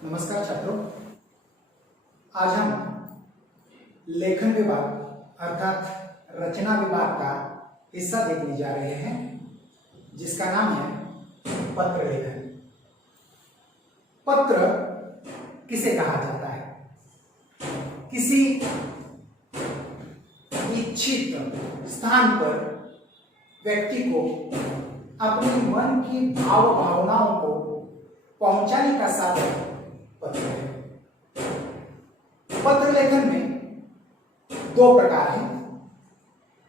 नमस्कार छात्रों, आज हम लेखन विभाग अर्थात रचना विभाग का हिस्सा देखने जा रहे हैं जिसका नाम है पत्र लेखन। पत्र किसे कहा जाता है? किसी इच्छित स्थान पर व्यक्ति को अपने मन की भावनाओं को पहुंचाने का साधन पत्र है। पत्र लेखन में दो प्रकार हैं,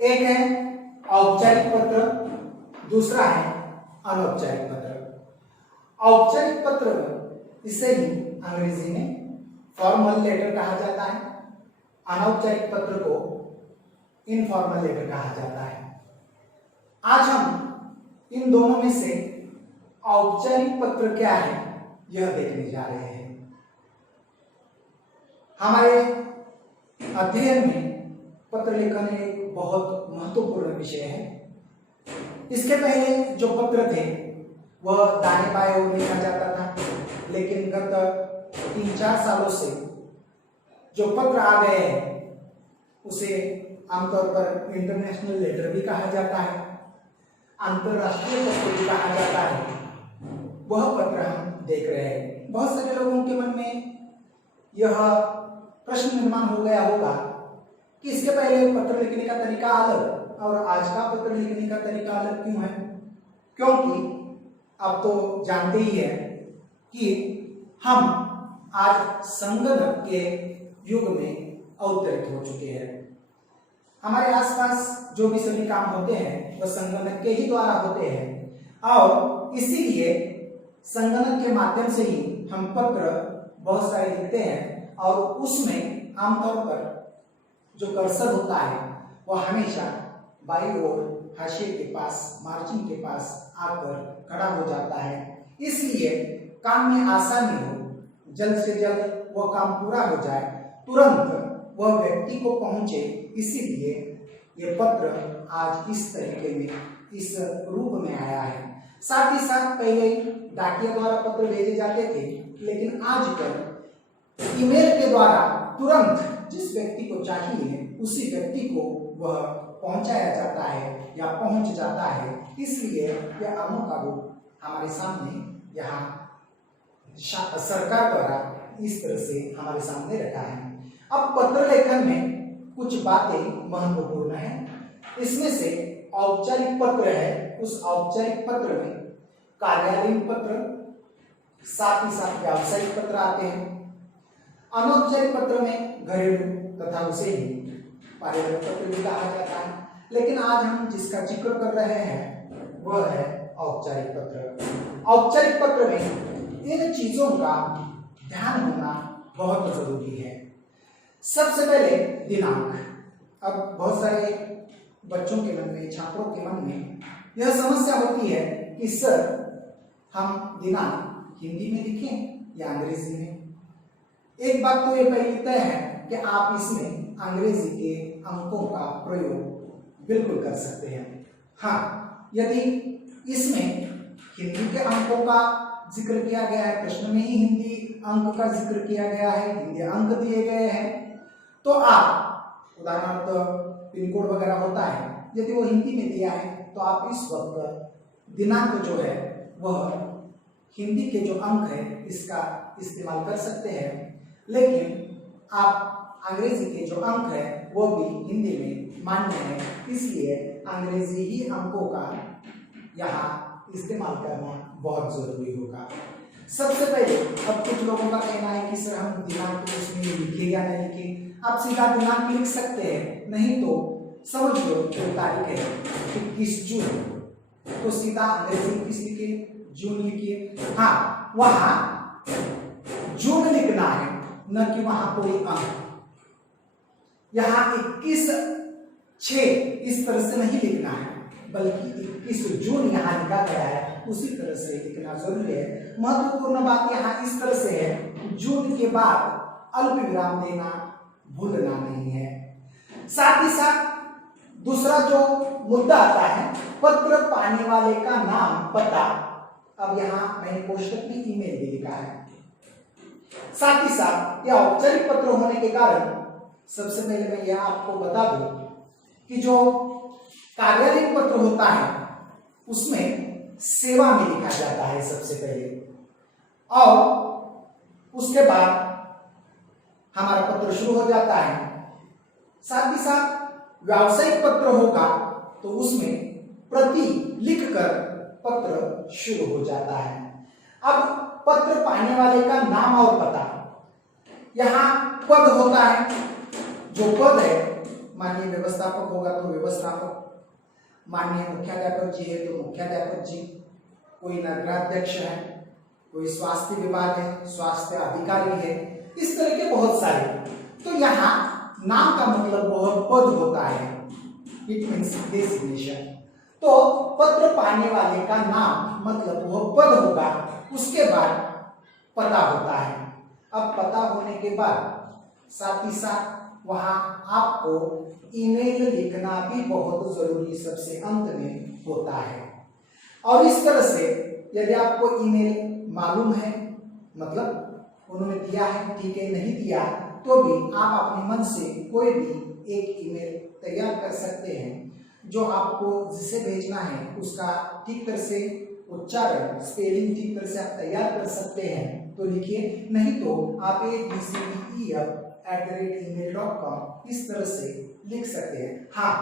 एक है औपचारिक पत्र, दूसरा है अनौपचारिक पत्र। औपचारिक पत्र इसे ही अंग्रेजी में फॉर्मल लेटर कहा जाता है, अनौपचारिक पत्र को इनफॉर्मल लेटर कहा जाता है। आज हम इन दोनों में से औपचारिक पत्र क्या है यह देखने जा रहे हैं। हमारे अध्ययन में पत्र लेखन एक बहुत महत्वपूर्ण विषय है। इसके पहले जो पत्र थे वह दाएं बाएं ओर लिखा जाता था, लेकिन गत 3-4 सालों से जो पत्र आ गए हैं उसे आमतौर पर इंटरनेशनल लेटर भी कहा जाता है, अंतरराष्ट्रीय पत्र भी कहा जाता है। वह पत्र हम देख रहे हैं। बहुत सारे लोगों के मन में यह प्रश्न निर्माण हो गया होगा कि इसके पहले पत्र लिखने का तरीका अलग और आज का पत्र लिखने का तरीका अलग क्यों है? क्योंकि आप तो जानते ही है कि हम आज संगणक के युग में अवतरित हो चुके हैं। हमारे आसपास जो भी सभी काम होते हैं वह संगणक के ही द्वारा होते हैं और इसीलिए संगणक के माध्यम से ही हम पत्र बहुत सारे लिखते हैं और उसमें आमतौर पर जो कर्सर होता है वह हमेशा बाईं ओर हाशिए के पास, मार्जिन के पास आकर खड़ा हो जाता है। इसलिए काम में आसानी हो, जल्द से जल्द वह काम पूरा हो जाए, तुरंत वह व्यक्ति को पहुंचे, इसीलिए ये पत्र आज इस तरीके में, इस रूप में आया है। साथ ही साथ पहले डाकिया द्वारा पत्र भेजे जाते थे, लेकिन आजकल ईमेल के द्वारा तुरंत जिस व्यक्ति को चाहिए उसी व्यक्ति को वह पहुंचाया जाता है या पहुंच जाता है। इसलिए यह अनोखा रूप हमारे सामने यहाँ सरकार द्वारा इस तरह से हमारे सामने रखा है। अब पत्र लेखन में कुछ बातें महत्वपूर्ण हैं। इसमें से औपचारिक पत्र है, उस औपचारिक पत्र में कार्यालयीन पत्र, साथ ही साथ व्यावसायिक पत्र आते हैं। अनौपचारिक पत्र में घरेलू तथा उसे ही पारिवारिक पत्र भी कहा जाता है, लेकिन आज हम जिसका जिक्र कर रहे हैं वह है औपचारिक पत्र। औपचारिक पत्र में इन चीजों का ध्यान होना बहुत जरूरी है। सबसे पहले दिनांक। अब बहुत सारे बच्चों के मन में, छात्रों के मन में यह समस्या होती है कि सर हम दिनांक हिंदी में लिखें या अंग्रेजी में। एक बात तो ये पहली तय है कि आप इसमें अंग्रेजी के अंकों का प्रयोग बिल्कुल कर सकते हैं। हाँ, यदि इसमें हिंदी के अंकों का जिक्र किया गया है, प्रश्न में ही हिंदी अंक का जिक्र किया गया है, हिंदी अंक दिए गए हैं, तो आप उदाहरणार्थ पिन कोड वगैरह होता है, यदि वो हिंदी में दिया है तो आप इस वक्त दिनांक जो है वह हिंदी के जो अंक है इसका इस्तेमाल कर सकते हैं, लेकिन आप अंग्रेजी के जो अंक है वो भी हिंदी में मान्य है, इसलिए अंग्रेजी ही अंकों का यहाँ इस्तेमाल करना बहुत जरूरी होगा। सबसे पहले अब कुछ लोगों का कहना है कि सर हम दिनांक उसमें लिखे या नहीं लिखे। आप सीधा दिनांक लिख सकते हैं, नहीं तो समझ लो जो तारीख है 21 जून, तो सीधा अंग्रेजी में किस लिखे, जून लिखिए। हाँ, वहां जून लिखना है, न कि वहां कोई अंक। यहाँ 21/6 इस तरह से नहीं लिखना है, बल्कि 21 जून यहाँ लिखा गया है, उसी तरह से लिखना जरूरी है। महत्वपूर्ण बात यहाँ इस तरह से है, जून के बाद अल्प विराम देना भूलना नहीं है। साथ ही साथ दूसरा जो मुद्दा आता है, पत्र पाने वाले का नाम, पता। अब यहाँ मैंने कोष्टक में ईमेल भी लिखा है, साथ ही साथ यह औपचारिक पत्र होने के कारण सबसे पहले मैं यह आपको बता दूं कि जो कार्यालयिक पत्र होता है उसमें सेवा में लिखा जाता है सबसे पहले, और उसके बाद हमारा पत्र शुरू हो जाता है। साथ ही साथ व्यावसायिक पत्र होगा तो उसमें प्रति लिखकर पत्र शुरू हो जाता है। अब पत्र पाने वाले का नाम और पता, यहाँ पद होता है, जो पद है माननीय व्यवस्थापक होगा तो व्यवस्थापक, माननीय मुख्याध्यापक जी है तो मुख्याध्यापक जी, कोई नगराध्यक्ष है, कोई स्वास्थ्य विभाग है, स्वास्थ्य अधिकारी है, इस तरह के बहुत सारे। तो यहाँ नाम का मतलब बहुत पद होता है, इट मीन्स डेजिग्नेशन। तो पत्र पाने वाले का नाम मतलब वह पद होगा, उसके बाद पता होता है। अब पता होने के बाद साथ ही साथ वहां आपको ईमेल लिखना भी बहुत जरूरी सबसे अंत में होता है। और इस तरह से यदि आपको ईमेल मालूम है, मतलब उन्होंने दिया है, ठीक है, नहीं दिया तो भी आप अपने मन से कोई भी एक ईमेल तैयार कर सकते हैं, जो आपको जिसे भेजना है उसका ठीक तरह से उच्चारण, स्पेलिंग ठीक तरह से आप तैयार कर सकते हैं तो लिखिए, नहीं तो आप abcdef@email.com इस तरह से लिख सकते हैं। हाँ,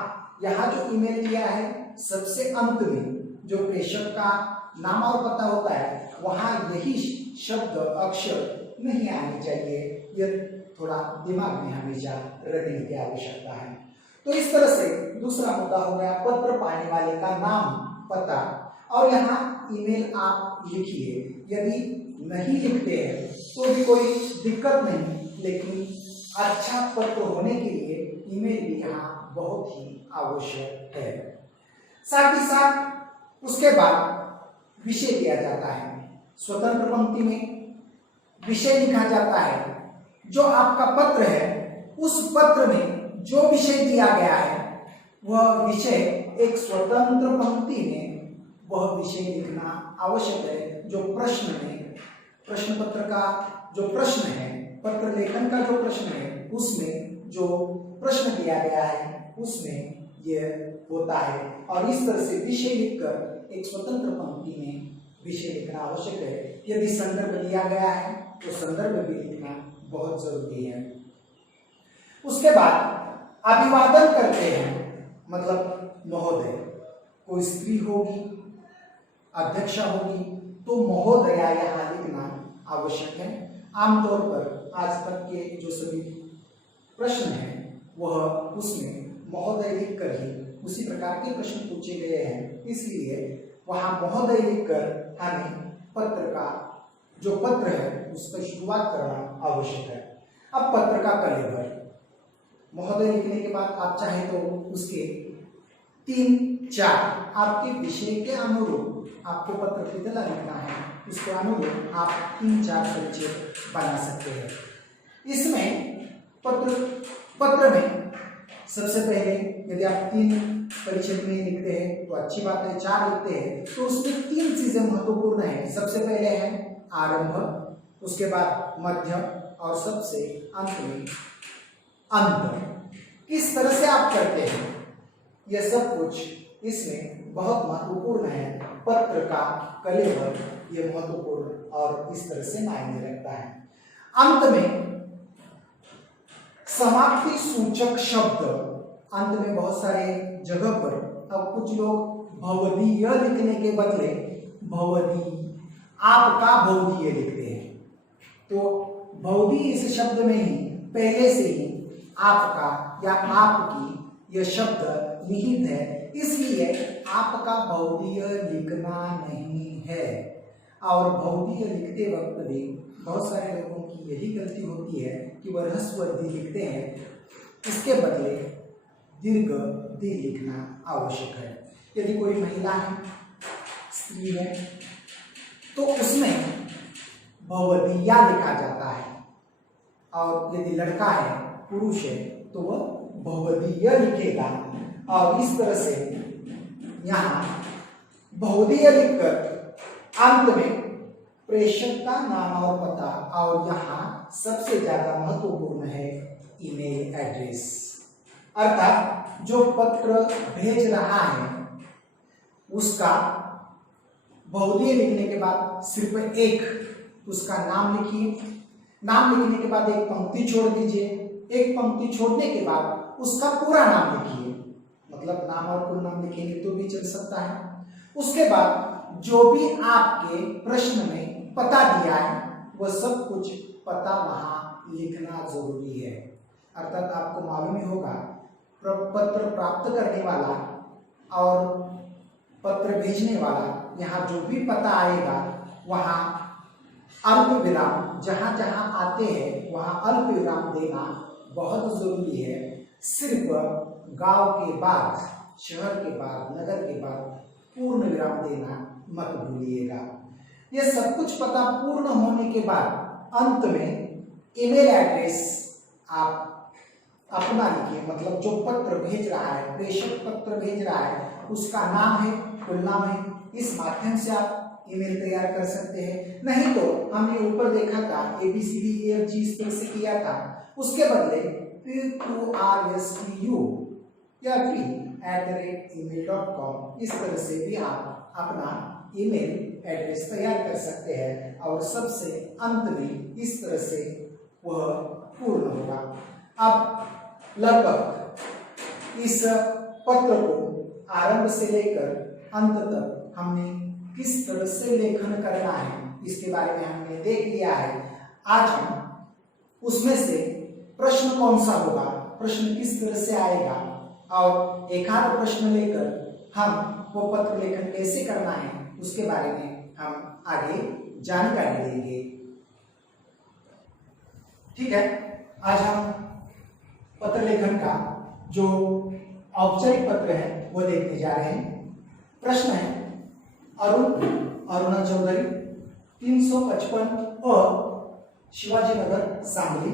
यहाँ जो ईमेल दिया है सबसे अंत में जो प्रेषक का नाम और पता होता है, वहाँ यही शब्द अक्षर नहीं आने चाहिए, यह थोड़ा दिमाग में हमेशा रखने की आवश्यकता है। तो इस तरह से दूसरा मुद्दा हो गया पत्र पाने वाले का नाम, पता, और यहाँ ईमेल आप लिखिए। यदि नहीं लिखते हैं तो भी कोई दिक्कत नहीं, लेकिन अच्छा पत्र होने के लिए ईमेल भी यहाँ बहुत ही आवश्यक है। साथ ही साथ उसके बाद विषय दिया जाता है। स्वतंत्र पंक्ति में विषय लिखा जाता है। जो आपका पत्र है उस पत्र में जो विषय दिया गया है वह विषय एक स्वतंत्र पंक्ति में वह विषय लिखना आवश्यक है। जो प्रश्न में, प्रश्न पत्र का जो प्रश्न है, पत्र लेखन का जो प्रश्न है, उसमें जो प्रश्न दिया गया है उसमें यह होता है। और इस तरह से विषय लिखकर एक स्वतंत्र पंक्ति में विषय लिखना आवश्यक है। यदि संदर्भ दिया गया है तो संदर्भ भी लिखना बहुत जरूरी है। उसके बाद अभिवादन करते हैं, मतलब महोदय, कोई स्त्री होगी, अध्यक्षा होगी तो महोदया यहाँ लिखना आवश्यक है। आमतौर पर आज तक के जो सभी प्रश्न हैं वह उसमें महोदय लिखकर ही उसी प्रकार के प्रश्न पूछे गए हैं, इसलिए वहाँ महोदय लिखकर हमें पत्र का जो पत्र है उस पर शुरुआत करना आवश्यक है। अब पत्र का कलेवर, महोदय लिखने के बाद आप चाहे तो उसके 3-4 आपके विषय के अनुरूप आपको पत्र कितना लिखना है उसके अनुरूप आप 3-4 परिच्छेद बना सकते हैं। इसमें पत्र में सबसे पहले यदि आप 3 परिच्छेद में लिखते हैं तो अच्छी बात है, 4 लिखते हैं तो उसमें 3 चीजें महत्वपूर्ण है। सबसे पहले है आरंभ, उसके बाद मध्य और सबसे अंत में अंत। किस तरह से आप करते हैं यह सब कुछ इसमें बहुत महत्वपूर्ण है। पत्र का कलेवर यह महत्वपूर्ण और इस तरह से मायने रखता है। अंत में समाप्ति सूचक शब्द, अंत में बहुत सारे जगह पर अब कुछ लोग भवदीय लिखने के बदले भवदी, आपका भवदीय लिखते हैं। तो भवदी इस शब्द में ही पहले से ही आपका या आपकी यह शब्द निहित है, इसलिए आपका भवदीय लिखना नहीं है। और भवदीय लिखते वक्त भी बहुत सारे लोगों की यही गलती होती है कि वह ह्रस्व दी लिखते हैं, इसके बदले दीर्घ दी लिखना आवश्यक है। यदि कोई महिला है, स्त्री है, तो उसमें भवदीया लिखा जाता है, और यदि लड़का है, पुरुष है, तो वह भवदीय लिखेगा। और इस तरह से यहाँ भवदीय लिखकर अंत में प्रेषक का नाम और पता, और यहाँ सबसे ज्यादा महत्वपूर्ण है ईमेल एड्रेस। अर्थात जो पत्र भेज रहा है उसका बहुधीय लिखने के बाद सिर्फ एक उसका नाम लिखिए। नाम लिखने के बाद एक पंक्ति छोड़ दीजिए। एक पंक्ति छोड़ने के बाद उसका पूरा नाम लिखिए, मतलब नाम और पूरा नाम लिखेंगे तो भी चल सकता है। उसके बाद जो भी आपके प्रश्न में पता दिया है वह सब कुछ पता वहां लिखना जरूरी है। अर्थात आपको मालूम ही होगा पत्र प्राप्त करने वाला और पत्र भेजने वाला, यहाँ जो भी पता आएगा वहाँ अल्प विराम, जहाँ जहाँ आते हैं वहाँ अल्प विराम देना बहुत जरूरी है। सिर्फ गांव के बाद, शहर के बाद, नगर के बाद पूर्ण विराम देना मत भूलिएगा। यह सब कुछ पता पूर्ण होने के बाद अंत में ईमेल एड्रेस आप अपना लिखिए, मतलब जो पत्र भेज रहा है, प्रेषक पत्र भेज रहा है उसका नाम है, फुल नाम है। इस माध्यम से आप ईमेल तैयार कर सकते हैं। नहीं तो हमने ऊपर देखा था ABCDEFG इस तरह से किया था, उसके बदले PQRSTU या @email.com इस तरह से भी आप अपना ईमेल एड्रेस तैयार कर सकते हैं और सबसे अंत में इस तरह से वह पूर्ण होगा। अब लगभग इस पत्र को आरंभ से लेकर अंत तक हमने किस तरह से लेखन करना है इसके बारे में हमने देख लिया है। आज हम उसमें से प्रश्न कौन सा होगा, प्रश्न किस तरह से आएगा और एक आध प्रश्न लेकर हम वो पत्र लेखन कैसे करना है उसके बारे में हम आगे जानकारी लेंगे। ठीक है, आज हम पत्र लेखन का जो औपचारिक पत्र है वो देखने जा रहे हैं। प्रश्न है अरुणा चौधरी 355 शिवाजी नगर सांगली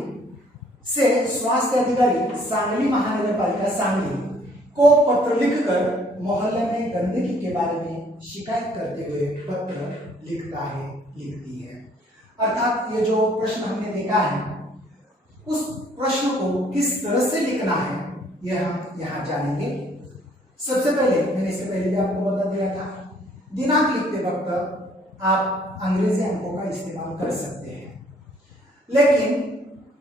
से स्वास्थ्य अधिकारी सांगली महानगर पालिका सांगली को पत्र लिखकर मोहल्ले में गंदगी के बारे में शिकायत करते हुए पत्र लिखती है। अर्थात ये जो प्रश्न हमने देखा है उस प्रश्न को किस तरह से लिखना है यह हम यहाँ जानेंगे। सबसे पहले मैंने इससे पहले भी आपको बता दिया था, दिनांक लिखते वक्त आप अंग्रेजी अंकों का इस्तेमाल कर सकते हैं, लेकिन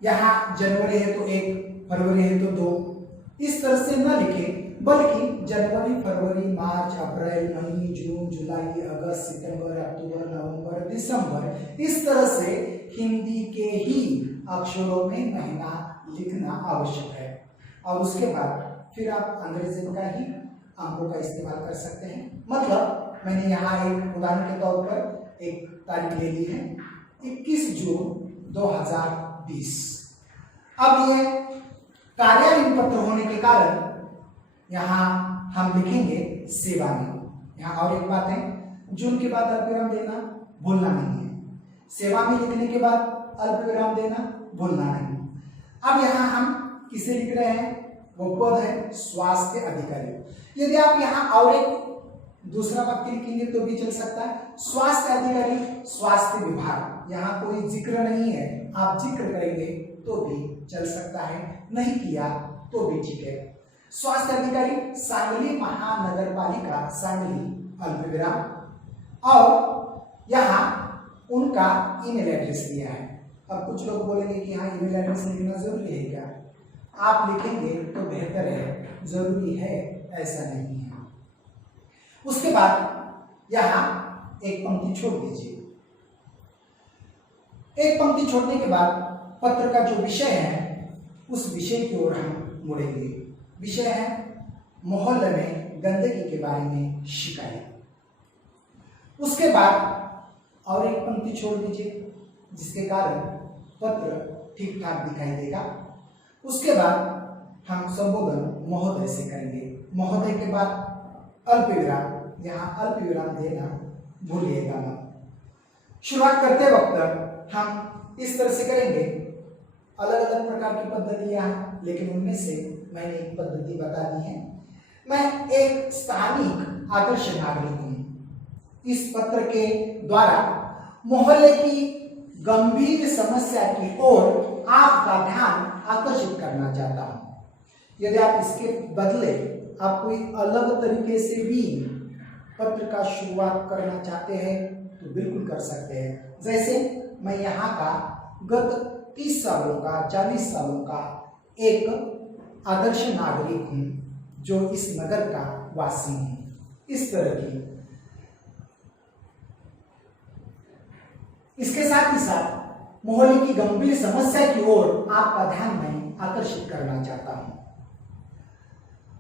यहाँ जनवरी है तो 1, फरवरी है तो 2, इस तरह से न लिखें, बल्कि जनवरी, फरवरी, मार्च, अप्रैल, मई, जून, जुलाई, अगस्त, सितंबर, अक्टूबर, नवंबर, दिसंबर, इस तरह से हिंदी के ही अक्षरों में महीना लिखना आवश्यक है। और उसके बाद फिर आप अंग्रेजी का ही अंकों का इस्तेमाल कर सकते हैं। मतलब मैंने यहाँ एक उदाहरण के तौर पर एक तारीख ले ली है 21 जून 2020। अब ये कार्यालयीन पत्र होने के कारण यहाँ हम लिखेंगे सेवा में। यहाँ और एक बात है, जून के बाद अल्पविराम देना भूलना नहीं है, सेवा में लिखने के बाद अल्पविराम देना भूलना नहीं। अब यहाँ हम किसे लिख रहे हैं, वो पद है स्वास्थ्य अधिकारी। यदि आप यहाँ और एक दूसरा वाक्य लिखेंगे तो भी चल सकता है, स्वास्थ्य अधिकारी, स्वास्थ्य विभाग। यहाँ कोई जिक्र नहीं है, आप जिक्र करेंगे तो भी चल सकता है, नहीं किया तो भी ठीक है। स्वास्थ्य अधिकारी सांगली महानगर पालिका सांगली अल्पविराम, और यहाँ उनका ईमेल एड्रेस दिया है। अब कुछ लोग बोलेंगे कि यहाँ ईमेल एड्रेस लिखना जरूरी है क्या? आप लिखेंगे तो बेहतर है, जरूरी है ऐसा नहीं है। उसके बाद यहाँ एक पंक्ति छोड़ दीजिए। एक पंक्ति छोड़ने के बाद पत्र का जो विषय है उस विषय की ओर हम मुड़ेंगे। विषय है मोहल्ले में गंदगी के बारे में शिकायत। उसके बाद और एक पंक्ति छोड़ दीजिए जिसके कारण पत्र ठीक ठाक दिखाई देगा। उसके बाद हम संबोधन महोदय से करेंगे। महोदय के बाद अल्पविराम, यहाँ अल्पविराम देना भूलिएगा मत। शुरुआत करते वक्त हम इस तरह से करेंगे। अलग अलग प्रकार की पद्धतियां हैं, लेकिन उनमें से मैंने एक पद्धति बता दी है। मैं एक स्थानिक आदर्श नागरिक हूँ। इस पत्र के द्वारा मोहल्ले की गंभीर समस्या की ओर आपका ध्यान आकर्षित करना चाहता हूं। यदि आप इसके बदले आप कोई अलग तरीके से भी पत्र का शुरुआत करना चाहते हैं तो बिल्कुल कर सकते हैं। जैसे मैं यहाँ का गत 30 सालों का 40 सालों का एक आदर्श नागरिक हूँ जो इस नगर का वासी हूँ, इस तरह की। इसके साथ ही साथ मोहल्ले की गंभीर समस्या की ओर आपका ध्यान मैं आकर्षित करना चाहता हूँ।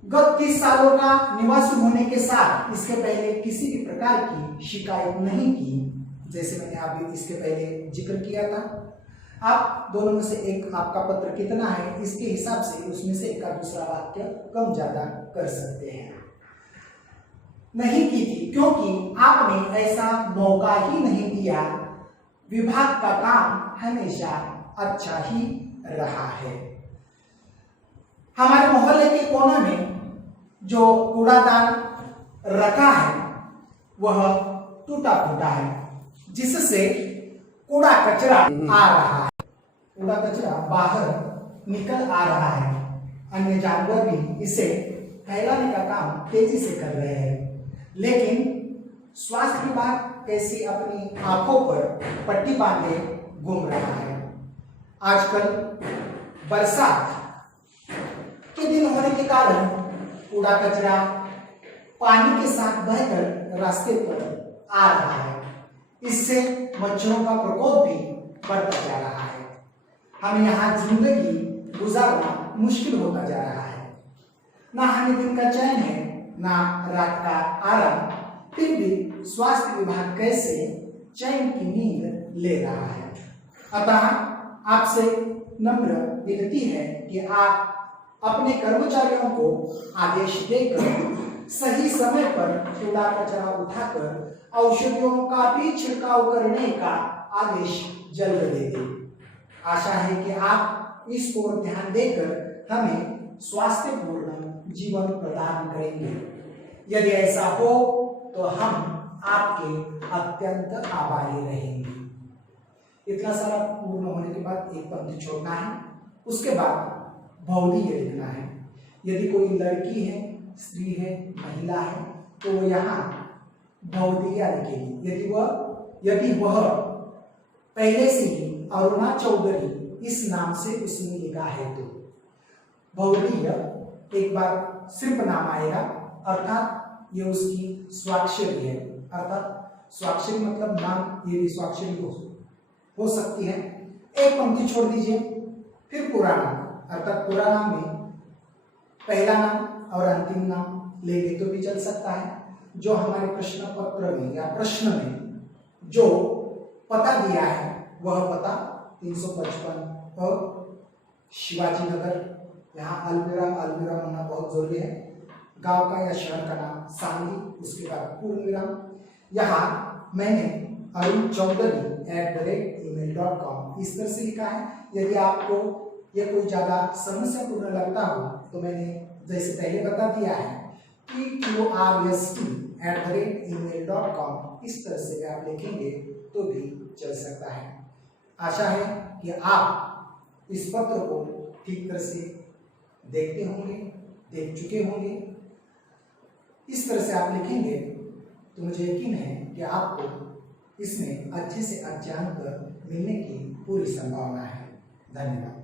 गत 30 सालों का निवासी होने के साथ इसके पहले किसी भी प्रकार की शिकायत नहीं की, जैसे मैंने अभी इसके पहले जिक्र किया था। आप दोनों में से एक आपका पत्र कितना है इसके हिसाब से उसमें से एक दूसरा वाक्य कम ज्यादा कर सकते हैं। नहीं की थी क्योंकि आपने ऐसा मौका ही नहीं दिया। विभाग का काम हमेशा अच्छा ही रहा है। हमारे मोहल्ले के कोने में जो कूड़ादान रखा है वह टूटा फूटा है, जिससे कूड़ा कचरा आ रहा है, कूड़ा कचरा बाहर निकल आ रहा है। अन्य जानवर भी इसे फैलाने का काम तेजी से कर रहे हैं, लेकिन स्वास्थ्य विभाग कैसी अपनी आंखों पर पट्टी बांधे घूम रहा है। आजकल बरसात के दिन होने के कारण कूड़ा कचरा पानी के साथ बहकर रास्ते पर आ रहा है। इससे मच्छरों का प्रकोप भी बढ़ता जा रहा है। हमें यहाँ जिंदगी गुजारना मुश्किल होता जा रहा है। ना हमें दिन का चैन है, ना रात का आराम, फिर भी स्वास्थ्य विभाग कैसे चैन की नींद ले रहा है। अतः आपसे नम्र विनती है कि आप अपने कर्मचारियों को आदेश देकर सही समय पर कूड़ा कचरा उठाकर औषधियों का भी छिड़काव करने का आदेश जल्द दे दें। आशा है कि आप इस ओर ध्यान देकर हमें स्वास्थ्यपूर्ण जीवन प्रदान करेंगे। यदि ऐसा हो तो हम आपके अत्यंत आभारी रहेंगे। इतना सारा पूर्ण होने के बाद एक पंक्ति छोड़ना है, उसके बाद भौतिक लिखना है। यदि कोई लड़की है, स्त्री है, महिला है तो वो यहाँ भौतिया लिखेगी। यदि वह पहले से ही अरुणा चौधरी इस नाम से उसने लिखा है तो भौतिया एक बार सिर्फ नाम आएगा, अर्थात ये उसकी स्वाक्षरी है। अर्थात स्वाक्षरी मतलब नाम, ये भी स्वाक्षरी हो सकती है। एक पंक्ति छोड़ दीजिए, फिर पूरा नाम, अर्थात पूरा नाम में पहला नाम और अंतिम नाम लेंगे तो भी चल सकता है। जो हमारे प्रश्न पत्र में या प्रश्न में जो पता दिया है वह पता 355 और शिवाजी नगर, यहाँ अलमीरा होना बहुत जरूरी है। गांव का या शहर का नाम सांगली, उसके बाद पूर्ण विराम। यहाँ मैंने अरुण चौधरी@gmail.com इस तरह से लिखा है। यदि आपको यह कोई ज्यादा समस्यापूर्ण लगता हो तो मैंने जैसे पहले बता दिया है PQRST@gmail.com इस तरह से आप लिखेंगे तो भी चल सकता है। आशा है कि आप इस पत्र को ठीक तरह से देखते होंगे, देख चुके होंगे। इस तरह से आप लिखेंगे तो मुझे यकीन है कि आपको इसमें अच्छे से अच्छे अंक मिलने की पूरी संभावना है। धन्यवाद।